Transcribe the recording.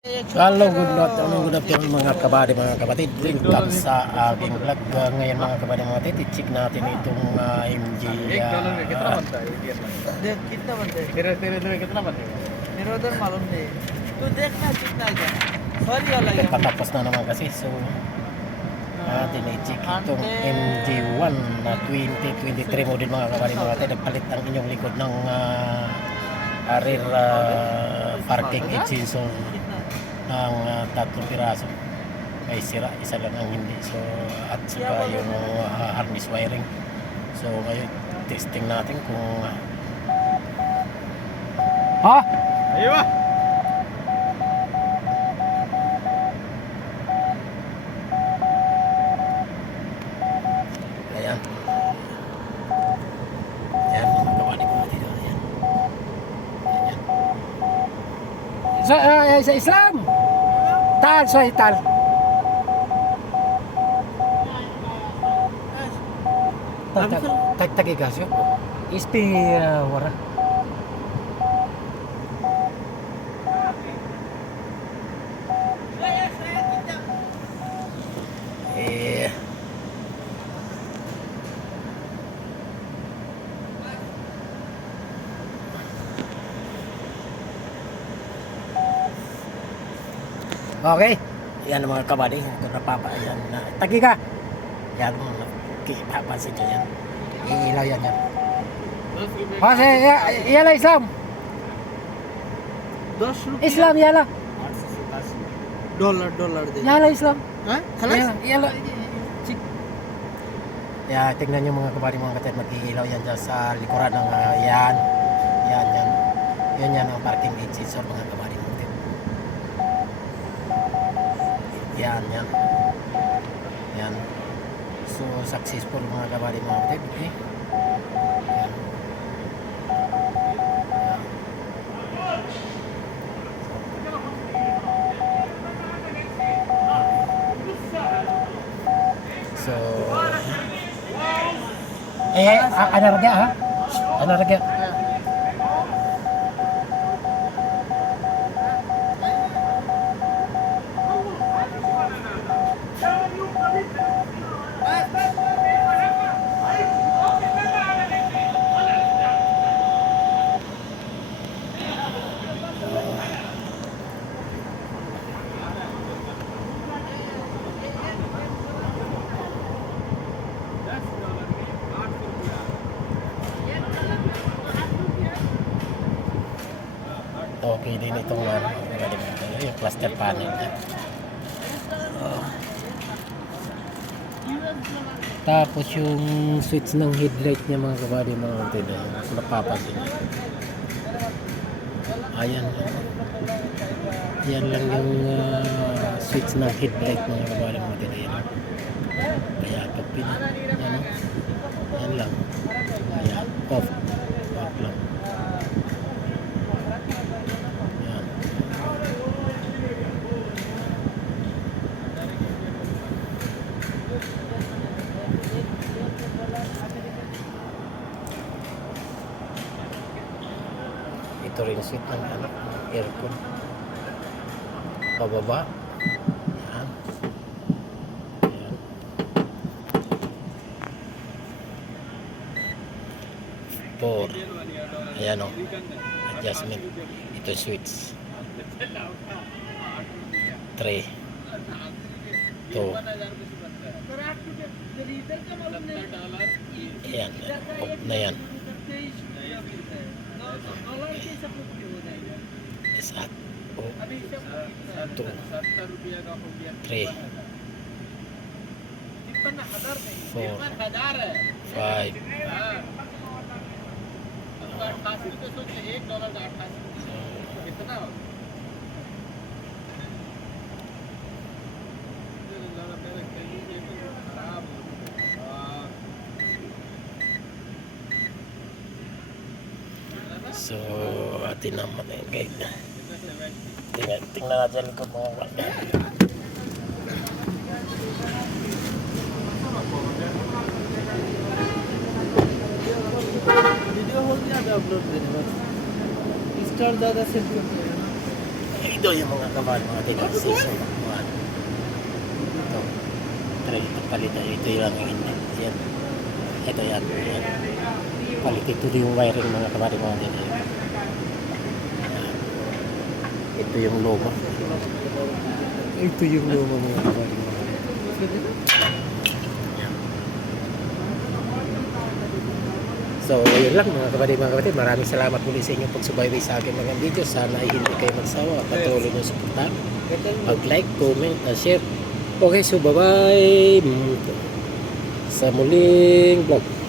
Hello, good afternoon mga kabady, mga kapatid. Welcome sa aking vlog. Ngayon mga kabady, mga kapatid, i-check natin itong MG. कितना बनता है ये देख कितना बनता है तेरे तेरे तेरे कितना बनेगा मेरा उधर मालूम नहीं तू देखना कितना है क्या सॉरी वाला ये Patapos na naman kasi. So, natin i-check itong MG1 na 2023 model mga kabady, mga kapatid. Nagpalit ang inyong likod ng rear parking extension ng tatlong piraso. Ay sira, isa lang ang hindi. So, at saka yung harness wiring. So, ngayon, testing natin kung अरे वाह ayan. Ayan, mga kabady mo dito. Ayan. Ayan. Sa Islam. Tal, sa tal. Tag-tagi gasyo. Ispi wara. Eh, okay. Yan mga kabady. Kung napapaayan na. Tagi ka. Yan. Papansin nyo yan. Iilaw yan yan. Kasi yala Islam. 10 Islam yala. Dollar दे Yala Islam. हाँ खलास Yala. Kaya tingnan nyo mga kabady, mga kapatid, mag-iilaw yan dyan sa likuran ng yan. Yan, yan. Yan yan ang parking exit mga kabady, mga kapatid. Yan, yan. Yan. So, successful mga kabady, mga kapatid. Okay. Yan. Yan. So, Ada raga ha? Ada raga. okay din itong yung cluster panel niya. Tapos yung switch ng headlight niya mga kabady, mga kapatid, napapansin. Ayan. Yan lang yung switch ng headlight mga kabady, mga kapatid. Ayan. Kaya pag yan lang. Ayan. Off. Off lang. Yan. Ito rin seat ng aircon. Pababa. Yan. Yan. Four. Ayan o. Adjustment. Ito switch. 3. 2. Ayan. Off na yan. Is at. 2. 3. 4. 5. So, atin naman yung guide. Tingnan natin likod mga wala. Video हो गया अपलोड देने बस स्टार ज़्यादा सेट करते हैं Ito yung mga kabal, mga tiga-season. Ito. Try ito palitan. Ito yung lang yung hindi. Yan. Ito yan. Yan. Palit ito yung wiring mga kabal, mga tiga. Ito yung luma. Ito yung luma mga kabali. So, yun lang mga kapatid. Maraming salamat muli sa inyong pagsubaybay sa akin mga video. Sana ay hindi kayo magsawa. Patuloy nyo suportahan. Mag-like, comment, and share. Okay, so bye-bye. Sa muling vlog.